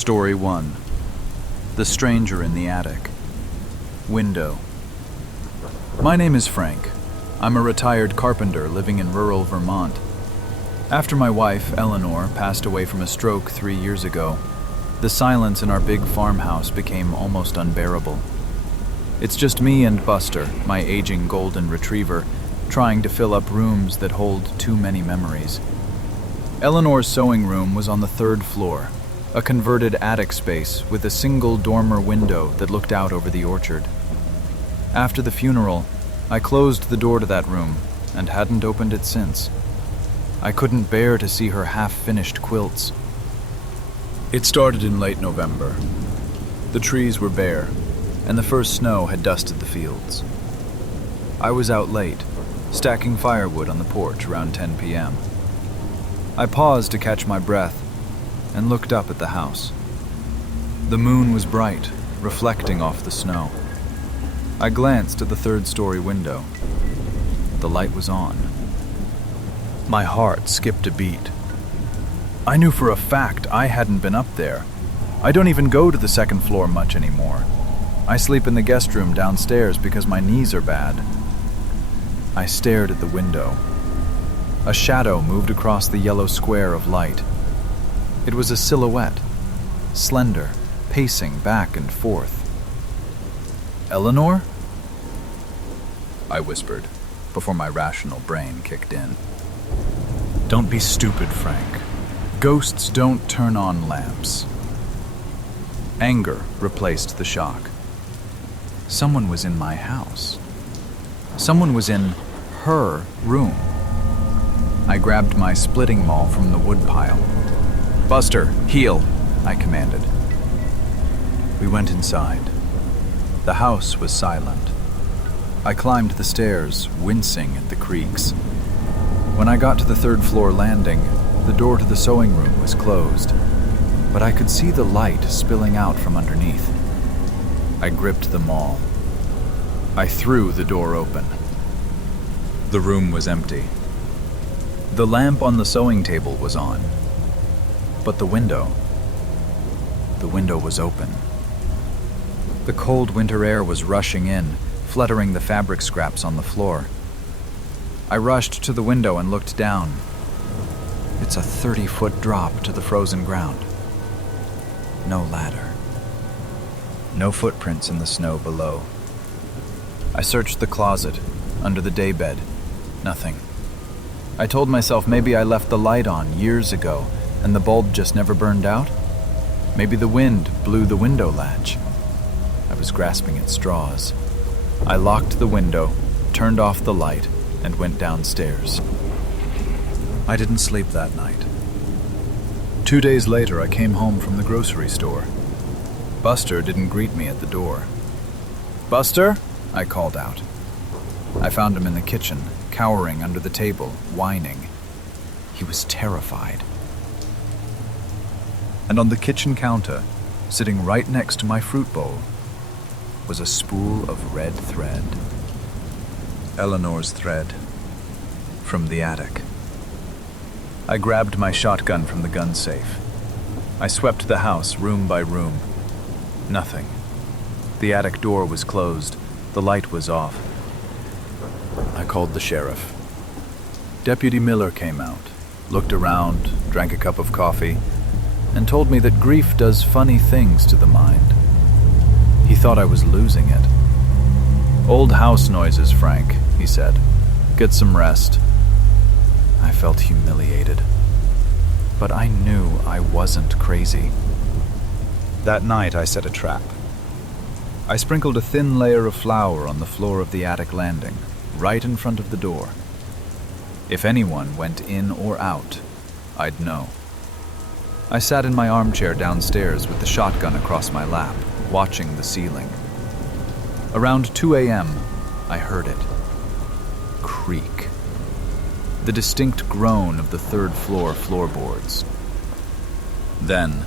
Story 1. The Stranger in the Attic. Window. My name is Frank. I'm a retired carpenter living in rural Vermont. After my wife, Eleanor, passed away from a stroke 3 years ago, the silence in our big farmhouse became almost unbearable. It's just me and Buster, my aging golden retriever, trying to fill up rooms that hold too many memories. Eleanor's sewing room was on the 3rd floor, a converted attic space with a single dormer window that looked out over the orchard. After the funeral, I closed the door to that room and hadn't opened it since. I couldn't bear to see her half-finished quilts. It started in late November. The trees were bare, and the first snow had dusted the fields. I was out late, stacking firewood on the porch around 10 p.m. I paused to catch my breath and looked up at the house. The moon was bright, reflecting off the snow. I glanced at the 3rd-story window. The light was on. My heart skipped a beat. I knew for a fact I hadn't been up there. I don't even go to the 2nd floor much anymore. I sleep in the guest room downstairs because my knees are bad. I stared at the window. A shadow moved across the yellow square of light. It was a silhouette, slender, pacing back and forth. Eleanor? I whispered, before my rational brain kicked in. Don't be stupid, Frank. Ghosts don't turn on lamps. Anger replaced the shock. Someone was in my house. Someone was in her room. I grabbed my splitting maul from the woodpile. Buster, heel, I commanded. We went inside. The house was silent. I climbed the stairs, wincing at the creaks. When I got to the 3rd-floor landing, the door to the sewing room was closed, but I could see the light spilling out from underneath. I gripped the maul. I threw the door open. The room was empty. The lamp on the sewing table was on, but the window was open. The cold winter air was rushing in, fluttering the fabric scraps on the floor. I rushed to the window and looked down. It's a 30-foot drop to the frozen ground. No ladder. No footprints in the snow below. I searched the closet, under the daybed. Nothing. I told myself maybe I left the light on years ago and the bulb just never burned out. Maybe the wind blew the window latch. I was grasping at straws. I locked the window, turned off the light, and went downstairs. I didn't sleep that night. 2 days later, I came home from the grocery store. Buster didn't greet me at the door. Buster? I called out. I found him in the kitchen, cowering under the table, whining. He was terrified. And on the kitchen counter, sitting right next to my fruit bowl, was a spool of red thread. Eleanor's thread. From the attic. I grabbed my shotgun from the gun safe. I swept the house room by room. Nothing. The attic door was closed. The light was off. I called the sheriff. Deputy Miller came out, looked around, drank a cup of coffee, and told me that grief does funny things to the mind. He thought I was losing it. Old house noises, Frank, he said. Get some rest. I felt humiliated. But I knew I wasn't crazy. That night I set a trap. I sprinkled a thin layer of flour on the floor of the attic landing, right in front of the door. If anyone went in or out, I'd know. I sat in my armchair downstairs with the shotgun across my lap, watching the ceiling. Around 2 a.m., I heard it. Creak. The distinct groan of the 3rd-floor floorboards. Then,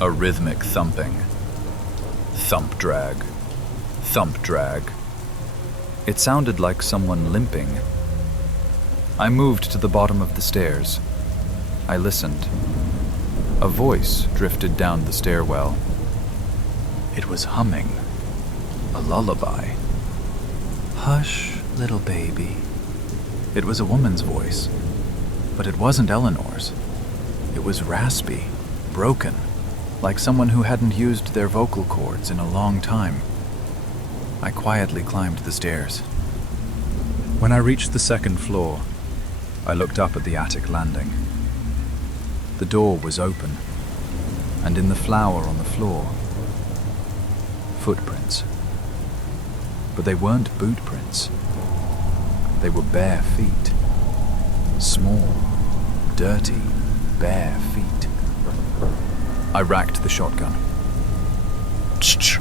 a rhythmic thumping. Thump drag. Thump drag. It sounded like someone limping. I moved to the bottom of the stairs. I listened. A voice drifted down the stairwell. It was humming, a lullaby. Hush, little baby. It was a woman's voice, but it wasn't Eleanor's. It was raspy, broken, like someone who hadn't used their vocal cords in a long time. I quietly climbed the stairs. When I reached the second floor, I looked up at the attic landing. The door was open, and in the flour on the floor, footprints. But they weren't boot prints. They were bare feet. Small, dirty, bare feet. I racked the shotgun. Ch-ch.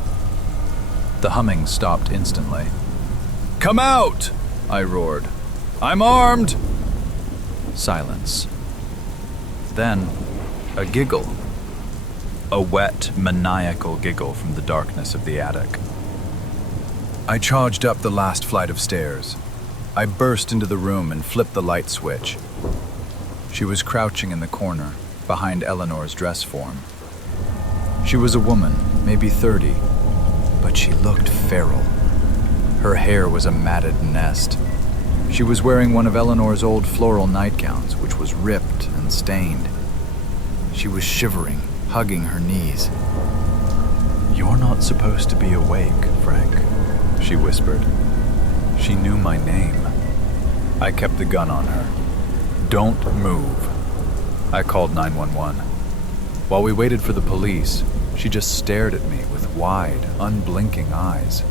The humming stopped instantly. "Come out!" I roared. "I'm armed!" Silence. Then, a giggle. A wet, maniacal giggle from the darkness of the attic. I charged up the last flight of stairs. I burst into the room and flipped the light switch. She was crouching in the corner, behind Eleanor's dress form. She was a woman, maybe 30, but she looked feral. Her hair was a matted nest. She was wearing one of Eleanor's old floral nightgowns, which was ripped and stained. She was shivering, hugging her knees. "You're not supposed to be awake, Frank," she whispered. She knew my name. I kept the gun on her. "Don't move." I called 911. While we waited for the police, she just stared at me with wide, unblinking eyes.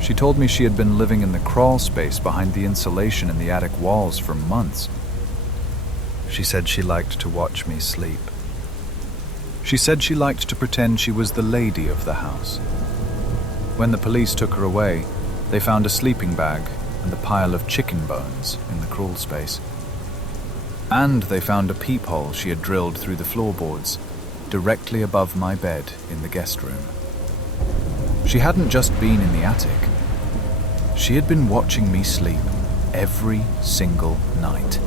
She told me she had been living in the crawl space behind the insulation in the attic walls for months. She said she liked to watch me sleep. She said she liked to pretend she was the lady of the house. When the police took her away, they found a sleeping bag and a pile of chicken bones in the crawl space. And they found a peephole she had drilled through the floorboards, directly above my bed in the guest room. She hadn't just been in the attic. She had been watching me sleep every single night,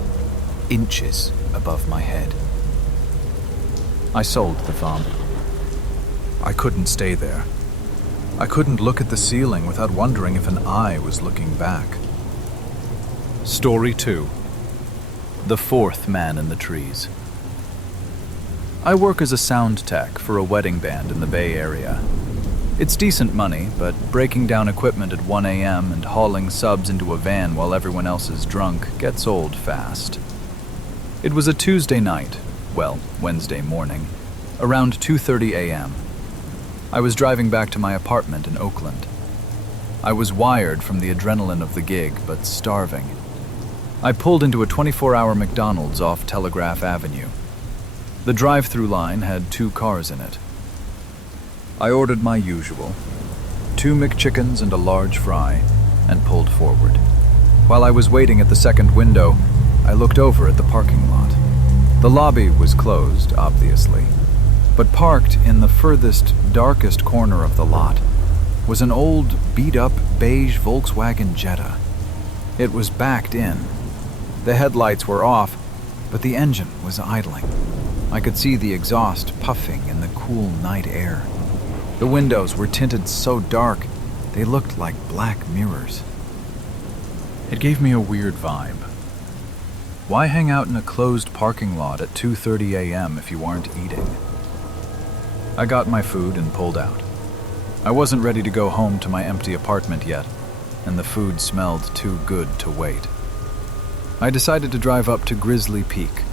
inches above my head. I sold the farm. I couldn't stay there. I couldn't look at the ceiling without wondering if an eye was looking back. Story 2. The Fourth Man in the Trees. I work as a sound tech for a wedding band in the Bay Area. It's decent money, but breaking down equipment at 1 a.m. and hauling subs into a van while everyone else is drunk gets old fast. It was a Tuesday night, well, Wednesday morning, around 2:30 a.m. I was driving back to my apartment in Oakland. I was wired from the adrenaline of the gig, but starving. I pulled into a 24-hour McDonald's off Telegraph Avenue. The drive-through line had 2 cars in it. I ordered my usual, 2 McChickens and a large fry, and pulled forward. While I was waiting at the second window, I looked over at the parking lot. The lobby was closed, obviously, but parked in the furthest, darkest corner of the lot was an old, beat-up beige Volkswagen Jetta. It was backed in. The headlights were off, but the engine was idling. I could see the exhaust puffing in the cool night air. The windows were tinted so dark, they looked like black mirrors. It gave me a weird vibe. Why hang out in a closed parking lot at 2:30 a.m. if you aren't eating? I got my food and pulled out. I wasn't ready to go home to my empty apartment yet, and the food smelled too good to wait. I decided to drive up to Grizzly Peak.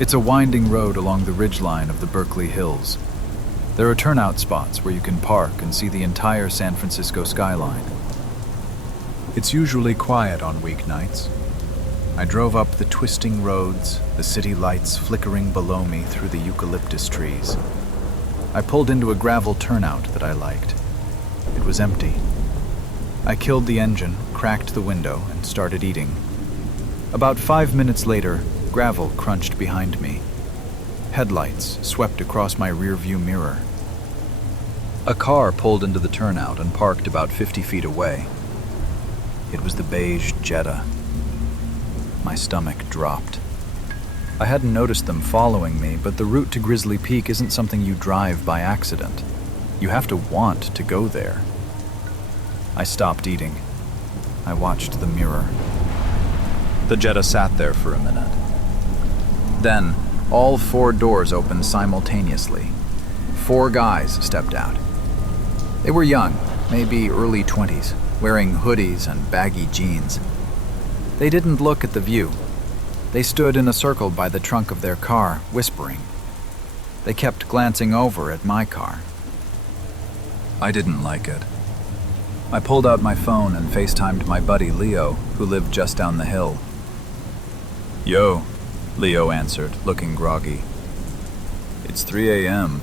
It's a winding road along the ridgeline of the Berkeley Hills. There are turnout spots where you can park and see the entire San Francisco skyline. It's usually quiet on weeknights. I drove up the twisting roads, the city lights flickering below me through the eucalyptus trees. I pulled into a gravel turnout that I liked. It was empty. I killed the engine, cracked the window, and started eating. About 5 minutes later, gravel crunched behind me. Headlights swept across my rearview mirror. A car pulled into the turnout and parked about 50 feet away. It was the beige Jetta. My stomach dropped. I hadn't noticed them following me, but the route to Grizzly Peak isn't something you drive by accident. You have to want to go there. I stopped eating. I watched the mirror. The Jetta sat there for a minute. Then, all 4 doors opened simultaneously. 4 guys stepped out. They were young, maybe early 20s, wearing hoodies and baggy jeans. They didn't look at the view. They stood in a circle by the trunk of their car, whispering. They kept glancing over at my car. I didn't like it. I pulled out my phone and FaceTimed my buddy Leo, who lived just down the hill. "Yo," Leo answered, looking groggy. "It's 3 a.m.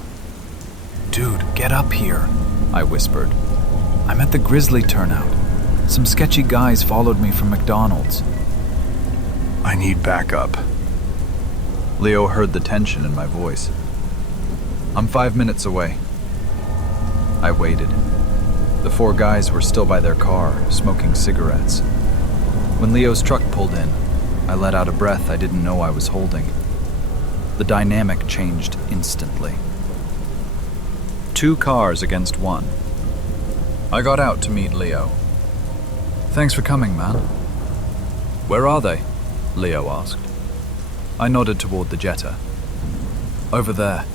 "Dude, get up here," I whispered. "I'm at the Grizzly turnout. Some sketchy guys followed me from McDonald's." "I need backup." Leo heard the tension in my voice. "I'm 5 minutes away." I waited. The 4 guys were still by their car, smoking cigarettes. When Leo's truck pulled in, I let out a breath I didn't know I was holding. The dynamic changed instantly. 2 cars against 1. I got out to meet Leo. "Thanks for coming, man." "Where are they?" Leo asked. I nodded toward the Jetta. "Over there."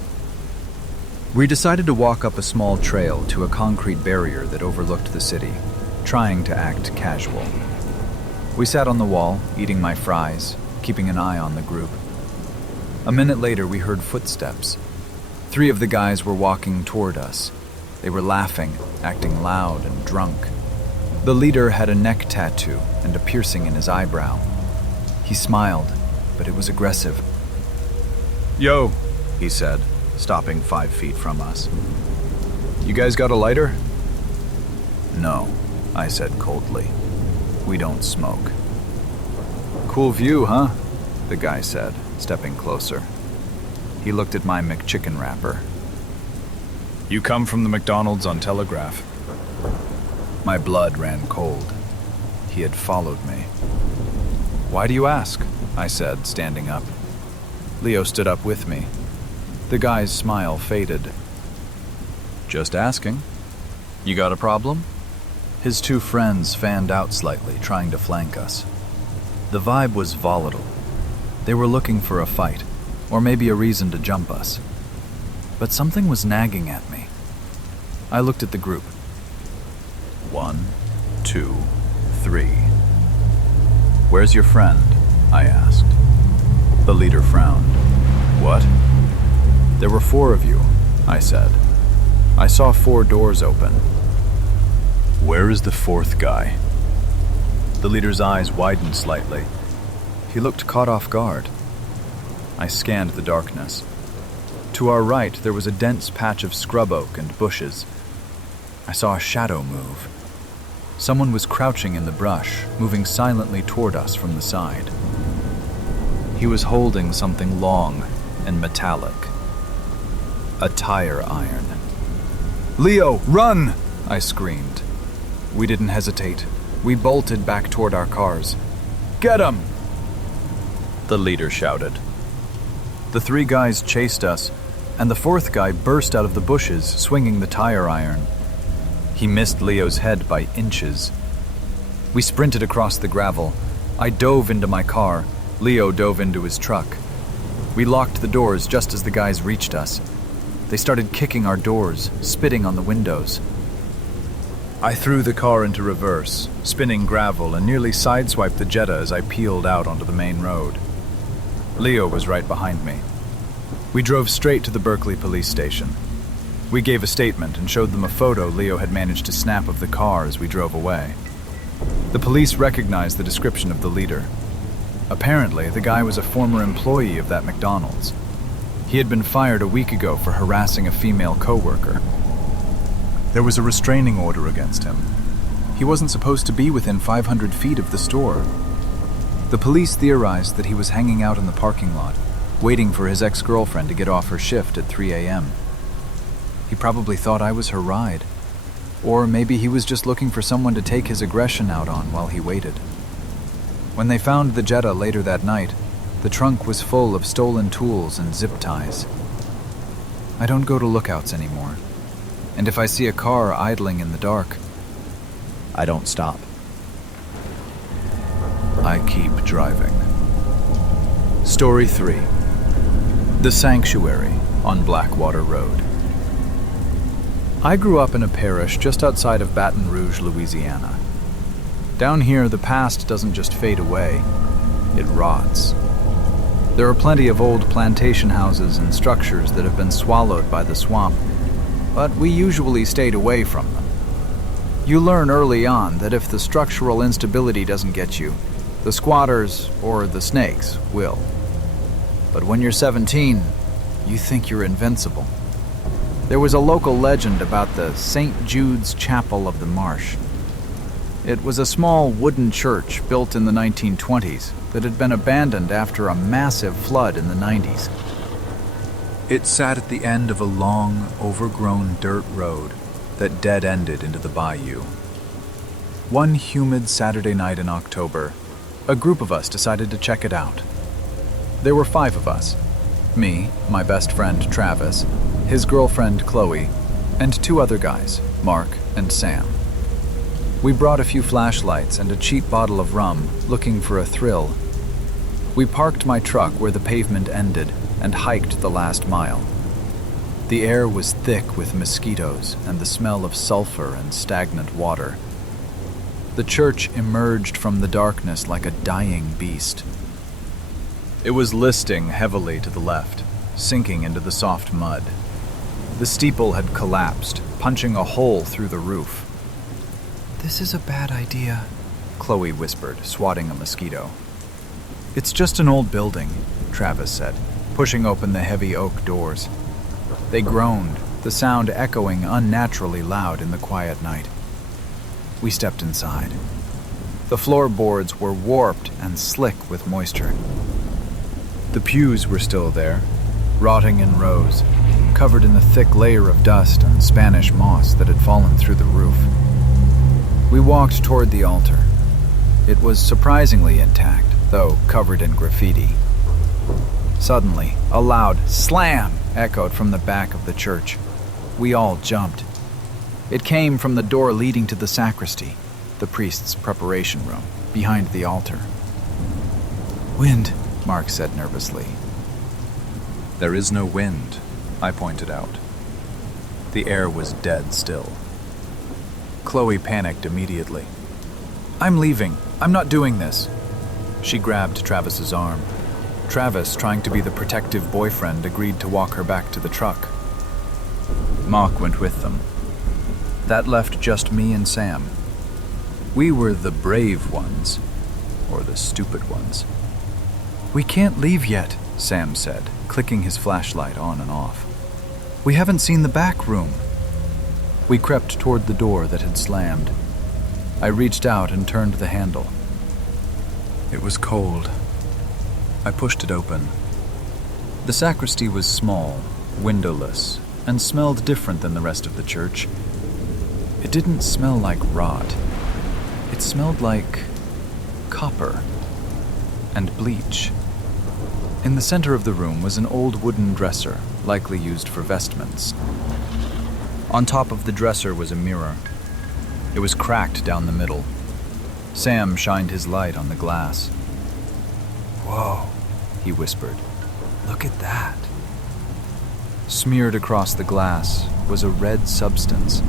We decided to walk up a small trail to a concrete barrier that overlooked the city, trying to act casual. We sat on the wall, eating my fries, keeping an eye on the group. A minute later, we heard footsteps. 3 of the guys were walking toward us. They were laughing, acting loud and drunk. The leader had a neck tattoo and a piercing in his eyebrow. He smiled, but it was aggressive. "Yo," he said, stopping 5 feet from us. "You guys got a lighter?" "No," I said coldly. "We don't smoke." "Cool view, huh?" the guy said, stepping closer. He looked at my McChicken wrapper. "You come from the McDonald's on Telegraph." My blood ran cold. He had followed me. "Why do you ask?" I said, standing up. Leo stood up with me. The guy's smile faded. "Just asking. You got a problem?" His 2 friends fanned out slightly, trying to flank us. The vibe was volatile. They were looking for a fight, or maybe a reason to jump us. But something was nagging at me. I looked at the group. 1, 2, 3. "Where's your friend?" I asked. The leader frowned. "What?" "There were 4 of you," I said. "I saw 4 doors open." "Where is the 4th guy?" The leader's eyes widened slightly. He looked caught off guard. I scanned the darkness. To our right, there was a dense patch of scrub oak and bushes. I saw a shadow move. Someone was crouching in the brush, moving silently toward us from the side. He was holding something long and metallic. A tire iron. "Leo, run!" I screamed. We didn't hesitate. We bolted back toward our cars. "Get him!" the leader shouted. The 3 guys chased us, and the 4th guy burst out of the bushes, swinging the tire iron. He missed Leo's head by inches. We sprinted across the gravel. I dove into my car. Leo dove into his truck. We locked the doors just as the guys reached us. They started kicking our doors, spitting on the windows. I threw the car into reverse, spinning gravel, and nearly sideswiped the Jetta as I peeled out onto the main road. Leo was right behind me. We drove straight to the Berkeley police station. We gave a statement and showed them a photo Leo had managed to snap of the car as we drove away. The police recognized the description of the leader. Apparently, the guy was a former employee of that McDonald's. He had been fired a week ago for harassing a female coworker. There was a restraining order against him. He wasn't supposed to be within 500 feet of the store. The police theorized that he was hanging out in the parking lot, waiting for his ex-girlfriend to get off her shift at 3 a.m. He probably thought I was her ride. Or maybe he was just looking for someone to take his aggression out on while he waited. When they found the Jetta later that night, The trunk was full of stolen tools and zip ties. I don't go to lookouts anymore, and if I see a car idling in the dark, I don't stop. I keep driving. Story 3. The Sanctuary on Blackwater Road. I grew up in a parish just outside of Baton Rouge, Louisiana. Down here, the past doesn't just fade away, it rots. There are plenty of old plantation houses and structures that have been swallowed by the swamp, but we usually stayed away from them. You learn early on that if the structural instability doesn't get you, the squatters or the snakes will. But when you're 17, you think you're invincible. There was a local legend about the St. Jude's Chapel of the Marsh. It was a small wooden church built in the 1920s that had been abandoned after a massive flood in the 90s. It sat at the end of a long, overgrown dirt road that dead-ended into the bayou. One humid Saturday night in October, a group of us decided to check it out. There were 5 of us: me, my best friend Travis, his girlfriend Chloe, and 2 other guys, Mark and Sam. We brought a few flashlights and a cheap bottle of rum, looking for a thrill. We parked my truck where the pavement ended and hiked the last mile. The air was thick with mosquitoes and the smell of sulfur and stagnant water. The church emerged from the darkness like a dying beast. It was listing heavily to the left, sinking into the soft mud. The steeple had collapsed, punching a hole through the roof. "This is a bad idea," Chloe whispered, swatting a mosquito. "It's just an old building," Travis said, pushing open the heavy oak doors. They groaned, the sound echoing unnaturally loud in the quiet night. We stepped inside. The floorboards were warped and slick with moisture. The pews were still there, rotting in rows, covered in a thick layer of dust and Spanish moss that had fallen through the roof. We walked toward the altar. It was surprisingly intact, though covered in graffiti. Suddenly, a loud slam echoed from the back of the church. We all jumped. It came from the door leading to the sacristy, the priest's preparation room, behind the altar. "Wind," Mark said nervously. "There is no wind," I pointed out. The air was dead still. Chloe panicked immediately. "I'm leaving. I'm not doing this." She grabbed Travis's arm. Travis, trying to be the protective boyfriend, agreed to walk her back to the truck. Mark went with them. That left just me and Sam. We were the brave ones, or the stupid ones. "We can't leave yet," Sam said, clicking his flashlight on and off. "We haven't seen the back room." We crept toward the door that had slammed. I reached out and turned the handle. It was cold. I pushed it open. The sacristy was small, windowless, and smelled different than the rest of the church. It didn't smell like rot. It smelled like copper and bleach. In the center of the room was an old wooden dresser, likely used for vestments. On top of the dresser was a mirror. It was cracked down the middle. Sam shined his light on the glass. "Whoa," he whispered. "Look at that." Smeared across the glass was a red substance.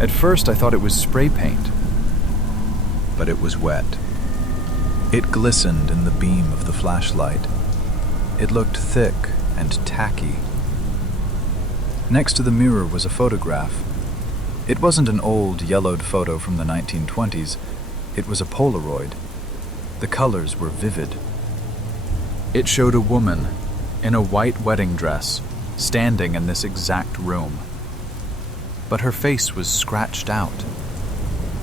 At first I thought it was spray paint, but it was wet. It glistened in the beam of the flashlight. It looked thick and tacky. Next to the mirror was a photograph. It wasn't an old, yellowed photo from the 1920s. It was a Polaroid. The colors were vivid. It showed a woman in a white wedding dress, standing in this exact room. But her face was scratched out,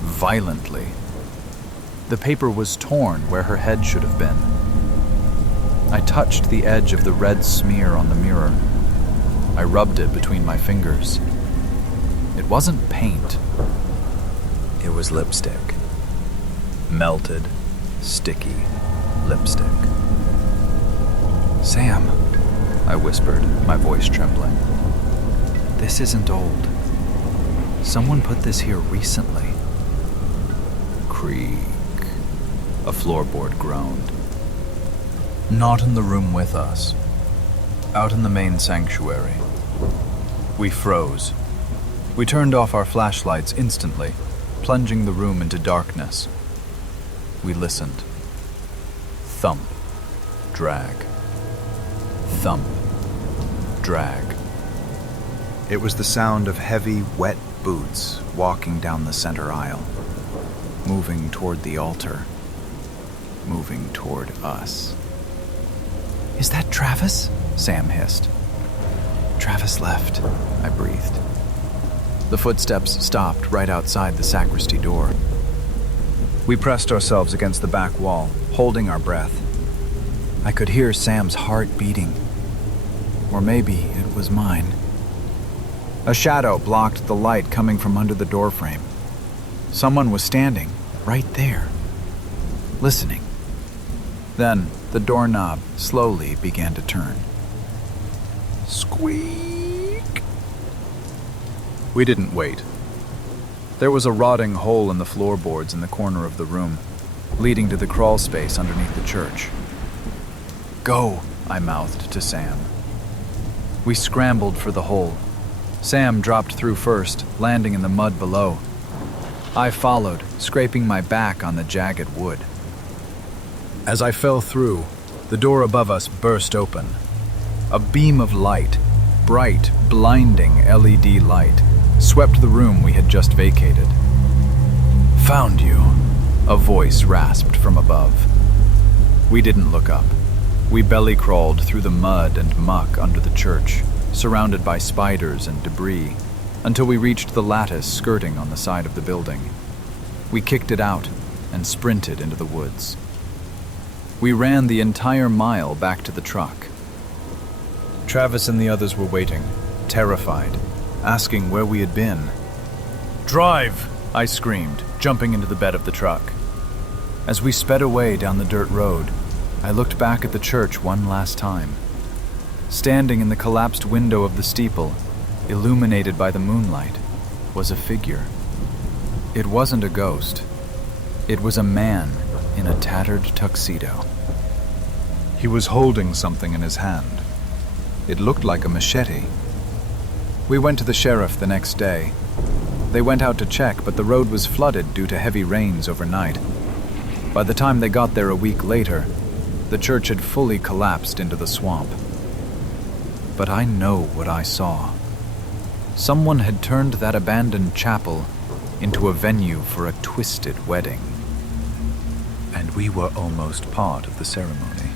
violently. The paper was torn where her head should have been. I touched the edge of the red smear on the mirror. I rubbed it between my fingers. It wasn't paint. It was lipstick. Melted, sticky lipstick. Sam, I whispered, my voice trembling. This isn't old. Someone put this here recently. Creak. A floorboard groaned. Not in the room with us. Out in the main sanctuary. We froze. We turned off our flashlights instantly, plunging the room into darkness. We listened. Thump. Drag. Thump. Drag. It was the sound of heavy, wet boots walking down the center aisle, moving toward the altar, moving toward us. Is that Travis? Sam hissed. Travis left, I breathed. The footsteps stopped right outside the sacristy door. We pressed ourselves against the back wall, holding our breath. I could hear Sam's heart beating. Or maybe it was mine. A shadow blocked the light coming from under the doorframe. Someone was standing right there, listening. Then the doorknob slowly began to turn. Squeak! We didn't wait. There was a rotting hole in the floorboards in the corner of the room, leading to the crawl space underneath the church. Go, I mouthed to Sam. We scrambled for the hole. Sam dropped through first, landing in the mud below. I followed, scraping my back on the jagged wood. As I fell through, the door above us burst open. A beam of light, bright, blinding LED light, swept the room we had just vacated. Found you, a voice rasped from above. We didn't look up. We belly crawled through the mud and muck under the church, surrounded by spiders and debris, until we reached the lattice skirting on the side of the building. We kicked it out and sprinted into the woods. We ran the entire mile back to the truck. Travis and the others were waiting, terrified, asking where we had been. Drive! I screamed, jumping into the bed of the truck. As we sped away down the dirt road, I looked back at the church one last time. Standing in the collapsed window of the steeple, illuminated by the moonlight, was a figure. It wasn't a ghost. It was a man in a tattered tuxedo. He was holding something in his hand. It looked like a machete. We went to the sheriff the next day. They went out to check, but the road was flooded due to heavy rains overnight. By the time they got there a week later, the church had fully collapsed into the swamp. But I know what I saw. Someone had turned that abandoned chapel into a venue for a twisted wedding. And we were almost part of the ceremony.